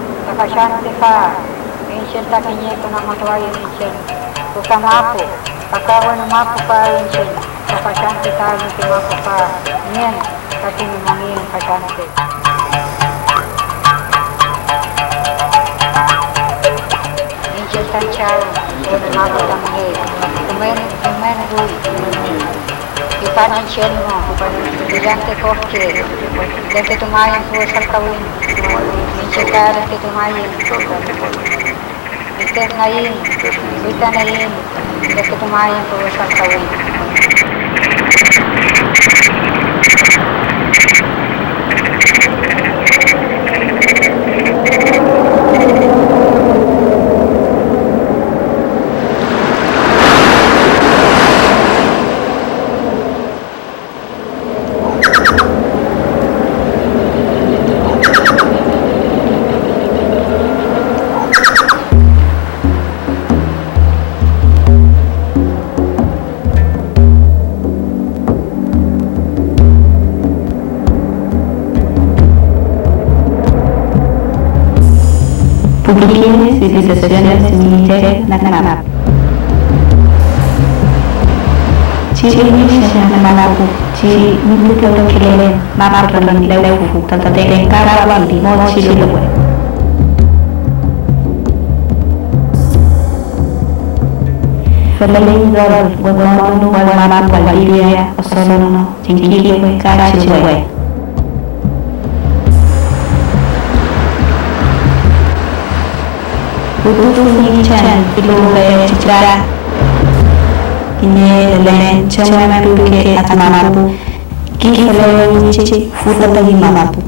Takashante fa, inchen takiñeko namatoaya inchen, tukamapu, pakawa mapu pa inchen, takashante tayo mapu pa, nyen, takini mangin kashante. Inchen tanchao, mapu tamangin, kumen gui, ipanan chen mo, gigante kohche, dente tumayan po salkawin, Cekar ke tumayin, ister nayin, ita nayin, ke tumayin po sa kawin. Publiquines civilizaciones Niger Nakanap. Ciri Nakanap, ciri Muluka Kilele, Maparan Lewu, Tante Karawali, Mochi Lewe. Felaling Dol, Wagonu, Walmap, Walibia, Osono, Tinkili, Karachiwe. Butuh Chan, Ilule, Citra, Ine, Len, Chamapu, Atamapu, Kifale, Chichi, Futali Mamapu.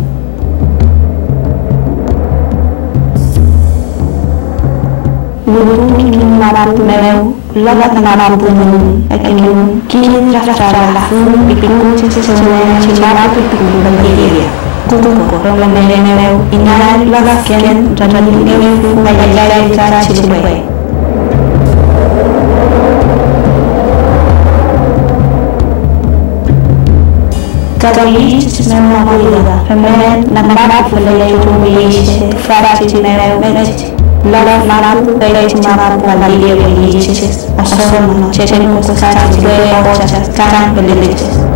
Butuh Mamapu, Meu, Lagat Mamapu, Ekin, Kin, Rafara, Fun, Piku, Chimapu, Bandiria. Kuku, Romaneleu, Inar, Lagaken, Ranaleu, Mayaya, Karachiwe. Kawali, Smemahuida, Femen, Namara, Fulay, Farachi, Mereu, Merit, Lala, Marapu, Belet, Marapu, Validia, Religious, Osono, Chechen, Karachi, Karan, Religious.